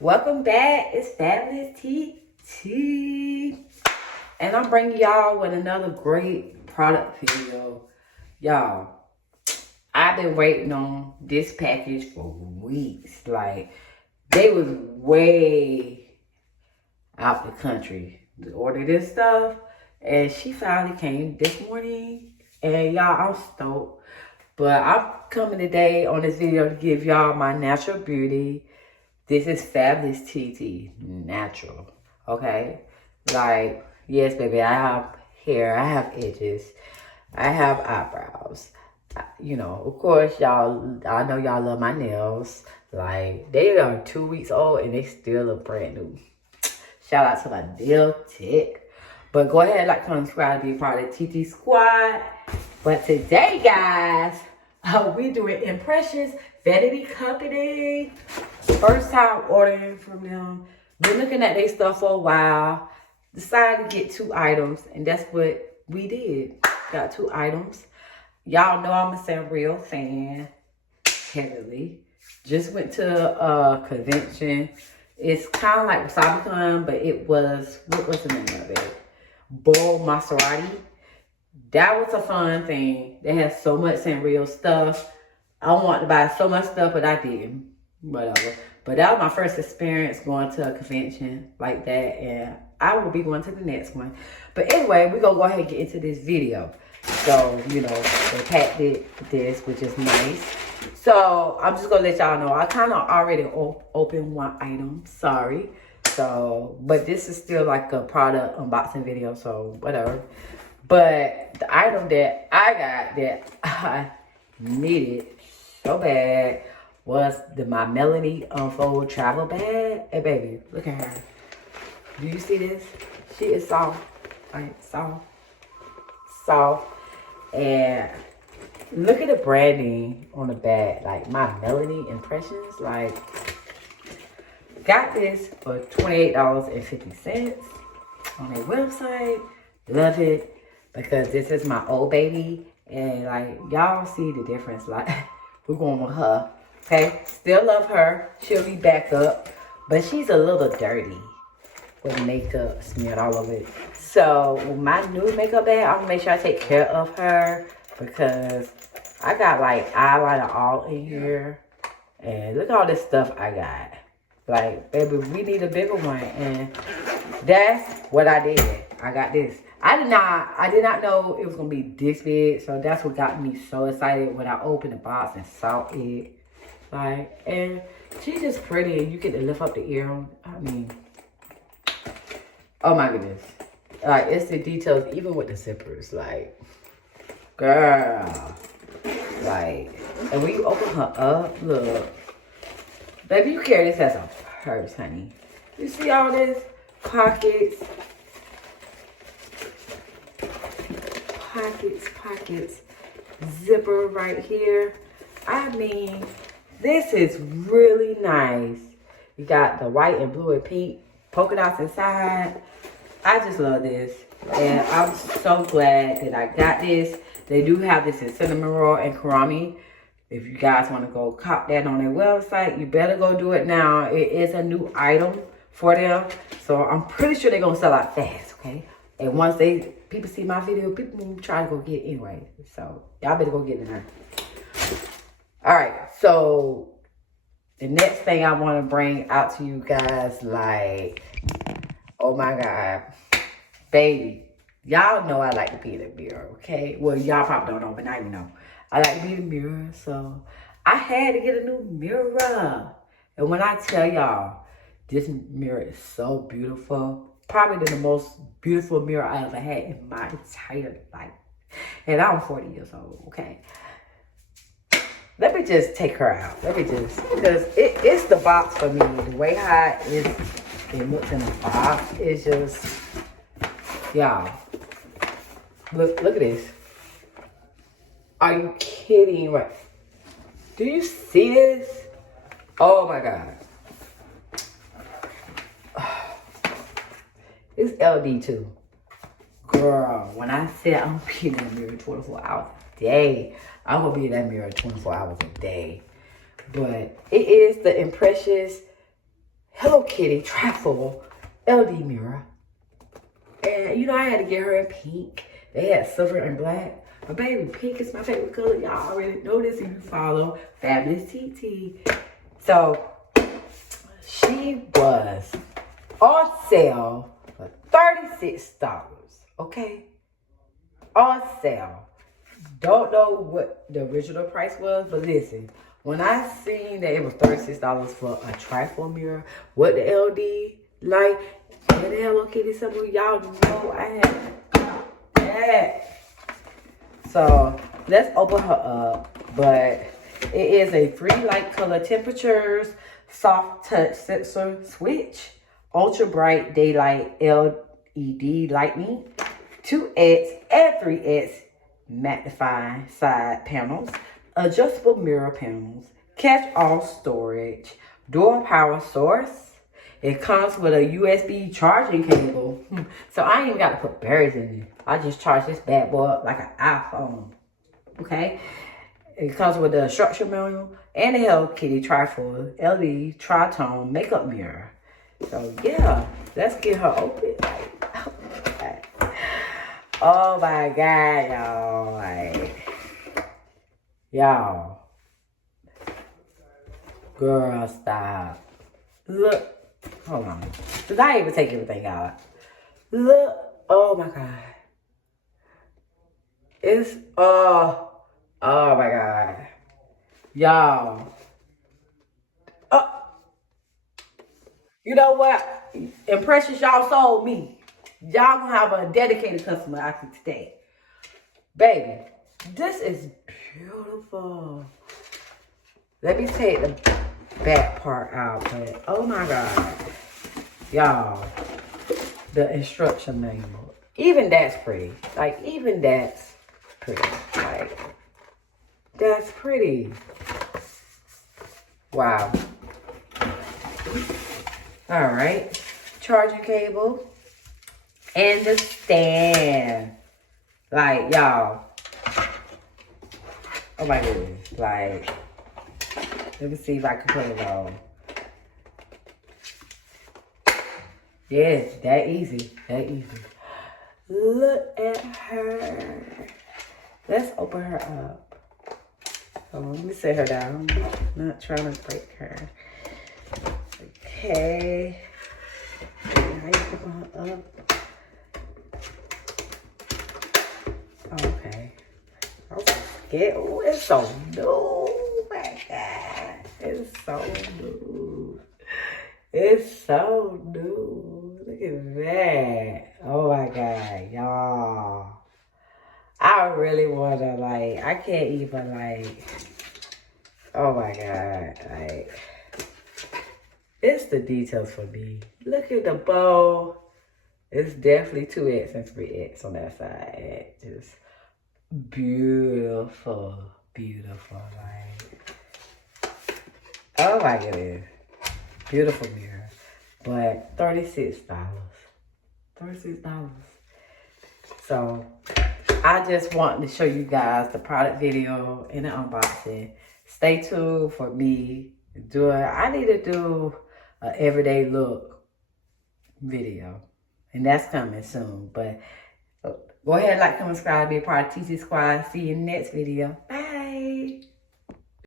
Welcome back. It's Fabulous TT. And I'm bringing y'all with another great product video. Y'all, I've been waiting on this package for weeks. Like, they was way out the country to order this stuff. And she finally came this morning. And y'all, I'm stoked. But I'm coming today on this video to give y'all my natural beauty. This is Fabulous TT Natural, okay? Like, yes, baby, I have hair, I have edges, I have eyebrows. You know, of course, y'all, I know y'all love my nails. Like, they are 2 weeks old and they still look brand new. Shout out to my nail tech. But go ahead, like, comment, subscribe to be a part of the TT Squad. But today, guys, we're doing Impressions Vanity Company. First time ordering from them. Been looking at their stuff for a while. Decided to get 2 items, and that's what we did. Got 2 items. Y'all know I'm a Sanrio fan, heavily. Just went to a convention. It's kind of like WasabiCon, but it was, what was the name of it? Bull Maserati. That was a fun thing. They had so much Sanrio stuff. I wanted to buy so much stuff, but I didn't. Whatever. But that was my first experience going to a convention like that. And I will be going to the next one. But anyway, we're going to go ahead and get into this video. So, you know, they packed it with this, which is nice. So, I'm just going to let y'all know. I kind of already opened one item. Sorry. So, but this is still like a product unboxing video. So, whatever. But the item that I got that I needed so bad was my Melanie Unfold travel bag. Hey, baby, look at her. Do you see this? She is soft. Right? Soft. Soft. And look at the branding on the bag. Like, my Melanie Impressions. Like, got this for $28.50 on their website. Love it. Because this is my old baby. And, like, y'all see the difference. Like, we're going with her. Okay? Still love her. She'll be back up. But she's a little dirty with makeup smeared all over it. So, with my new makeup bag, I'm going to make sure I take care of her. Because I got, like, eyeliner all in here. And look at all this stuff I got. Like, baby, we need a bigger one. And that's what I did. I got this. I did not know it was going to be this big. So that's what got me so excited when I opened the box and saw it. Like, and she's just pretty. You get to lift up the ear. I mean, oh my goodness. Like, it's the details, even with the zippers. Like, girl. Like, and when you open her up, look. Baby, you carry this as a purse, honey. You see all this? Pockets. Pockets, zipper right here. I mean, this is really nice. You got the white and blue and pink polka dots inside. I just love this. And I'm so glad that I got this. They do have this in cinnamon roll and karami. If you guys want to go cop that on their website, you better go do it now. It is a new item for them. So I'm pretty sure they're going to sell out fast, okay? And once people see my video, people will try to go get it anyway. So, y'all better go get it now. Alright, so the next thing I want to bring out to you guys, like, oh my God. Baby, y'all know I like to be in the mirror, okay? Well, y'all probably don't know, but now you know. I like to be in the mirror, so I had to get a new mirror. And when I tell y'all, this mirror is so beautiful. Probably the most beautiful mirror I ever had in my entire life. And I'm 40 years old, okay? Let me just take her out. Let me just, because it's the box for me. The way how it looks in the box is just, y'all. Look at this. Are you kidding? Right? Do you see this? Oh my God. It's LD too. Girl, when I said I'm being in the mirror 24 hours a day, I'm going to be in that mirror 24 hours a day. But it is the Impressions Hello Kitty trifold LED mirror. And you know, I had to get her in pink. They had silver and black. But baby, pink is my favorite color. Y'all already know this if you follow Fabulous TT. So she was on sale for $36. Okay? On sale. Don't know what the original price was, but listen. When I seen that it was $36 for a trifold mirror with the LD light, and the Hello Kitty symbol, y'all know I had that. So let's open her up. But it is a 3 light color temperatures, soft touch sensor switch, ultra bright daylight LED lightning, 2X and 3X magnifying side panels, adjustable mirror panels, catch all storage, dual power source. It comes with a USB charging cable. So I ain't even got to put berries in it. I just charge this bad boy up like an iPhone. Okay? It comes with the instruction manual and the Hello Kitty trifold LED tritone makeup mirror. So yeah, let's get her open. Oh my God, y'all. Y'all. Girl, stop. Look. Hold on. Because I ain't even take everything out. Look. Oh my God. It's, oh my God. Y'all. You know what? Impressions y'all sold me. Y'all gonna have a dedicated customer after today. Baby, this is beautiful. Let me take the back part out, but oh my God. Y'all, the instruction manual. Even that's pretty. Like, even that's pretty. Like, that's pretty. Wow. All right. Charging cable. And the stand. Like, y'all. Oh my goodness. Like, let me see if I can put it on. Yes, that easy. That easy. Look at her. Let's open her up. Hold on, let me set her down. I'm not trying to break her. Okay. Now you open her up. Okay. Okay. Oh, it's so new. Oh my God. It's so new. It's so new. Look at that. Oh my God, y'all. I really wanna, like, I can't even, like, oh my God. Like, it's the details for me. Look at the bow. It's definitely 2X and 3X on that side. Just beautiful, beautiful. Like, oh my goodness, beautiful mirror. But $36, $36. So I just wanted to show you guys the product video and the unboxing. Stay tuned for me doing. I need to do an everyday look video. And that's coming soon. But go ahead, like, comment, subscribe, be a part of TT Squad. See you in the next video. Bye.